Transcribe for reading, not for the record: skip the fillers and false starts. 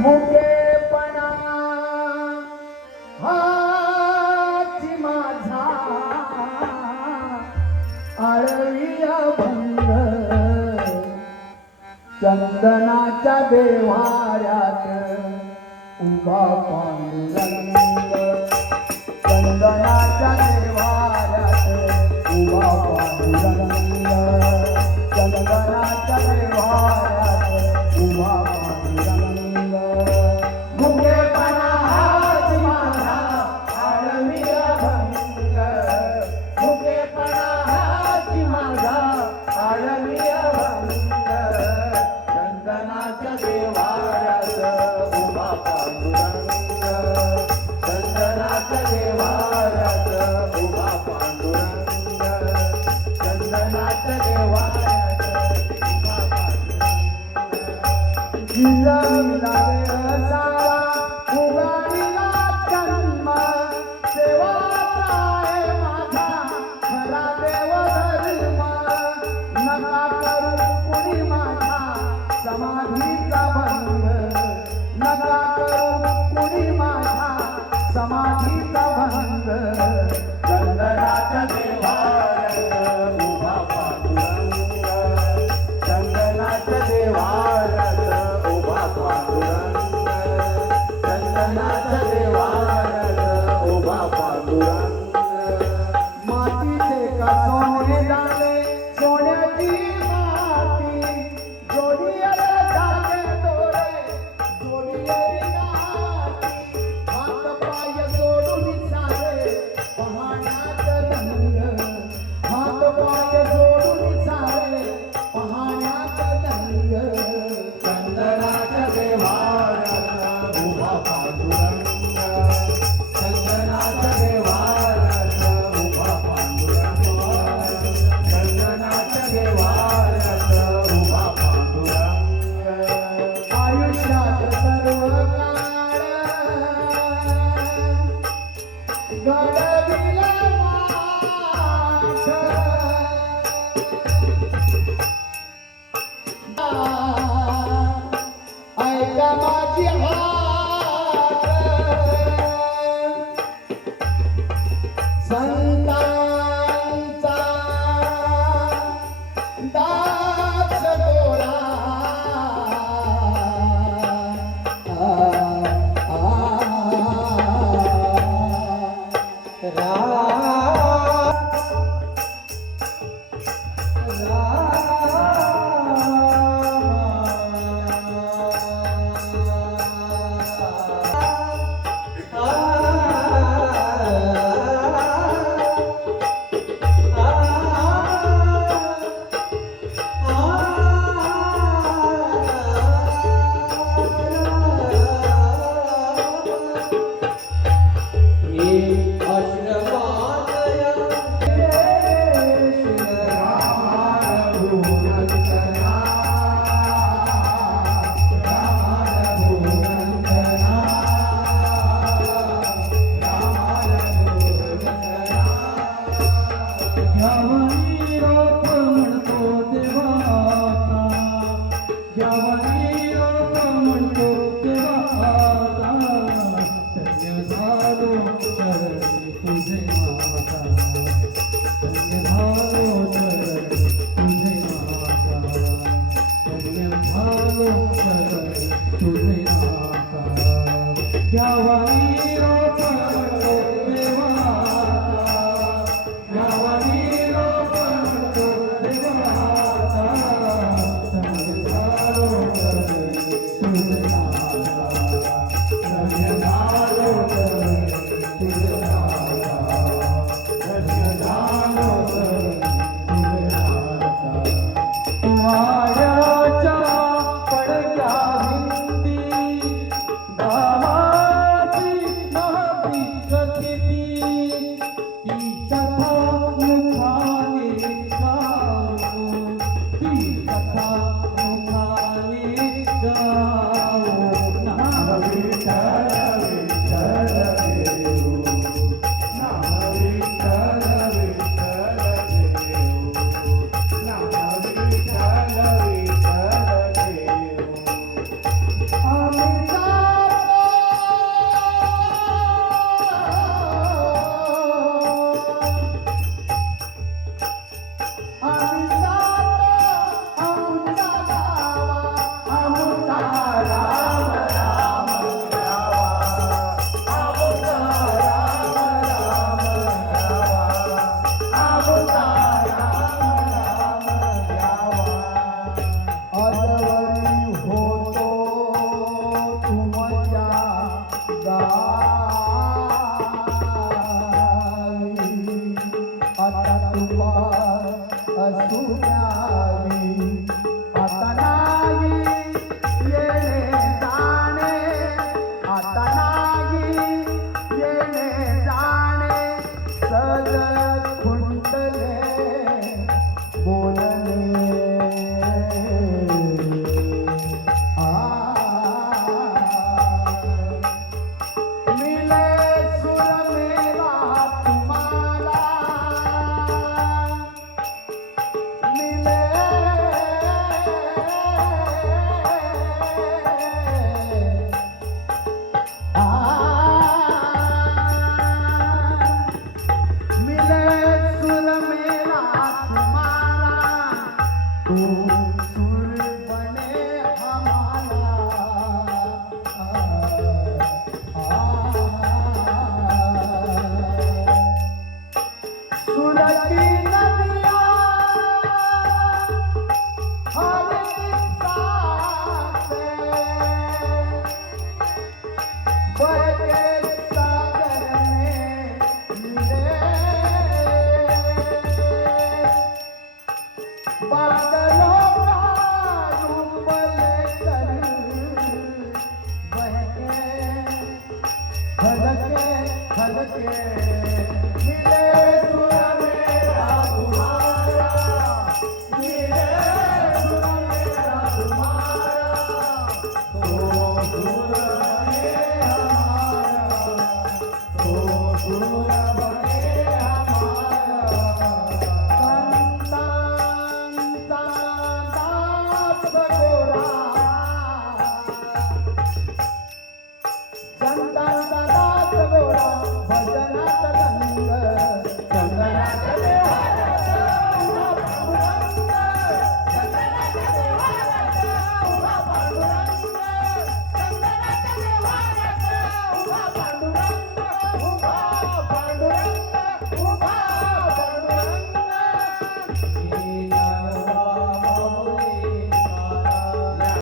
मुकेपणा हाची माझा आळवी अभंग चंदनाच्या देव्हाऱ्यात उभा पांडुरंग चंदनाच्या देव्हाऱ्यात उभा पांडुरंग चंदनाच्या देव्हाऱ्यात उभा पांडुरंग मुकेपणा हाच माझा आळवी अभंग मुकेपणा हाच माझा आळवी अभंग चंदनाच्या देव्हाऱ्यात उभा पांडुरंग चंदनाच्या देव्हाऱ्यात उभा पांडुरंग चंदनाच्या देव्हाऱ्यात उभा पांडुरंग जिजाईला असावा उगाडीला जन्म सेवाचा आहे माझा खरा देवधर्म नका करू कुणी माझा समाधीचा भंग नका करू कुणी माझा समाधीचा भंग चंदनाच्या देव्हाऱ्यात उभा पांडुरंग चंदनाच्या देव्हाऱ्यात उभा पांडुरंग चंदनाच्या देव्हाऱ्यात उभा पांडुरंग मातीचे का सोने झाले सोन्याची माती जोडीवर जागे दोरे जोडीवर नाती हात पाय जोडून सारे पाहण्यात रंग हात पाय जोडून सारे पाहण्यात रंग चंदनाच्या देव्हाऱ्यात उभा पांडुरंग चंदनाच्या देव्हाऱ्यात उभा पांडुरंग चंदनाच्या देव्हाऱ्यात उभा पांडुरंग आयुष्यात सर्व काळ घडविला माठ ऐका माझी हाक संतांचा दास गोरा पडक्या हिंदी रे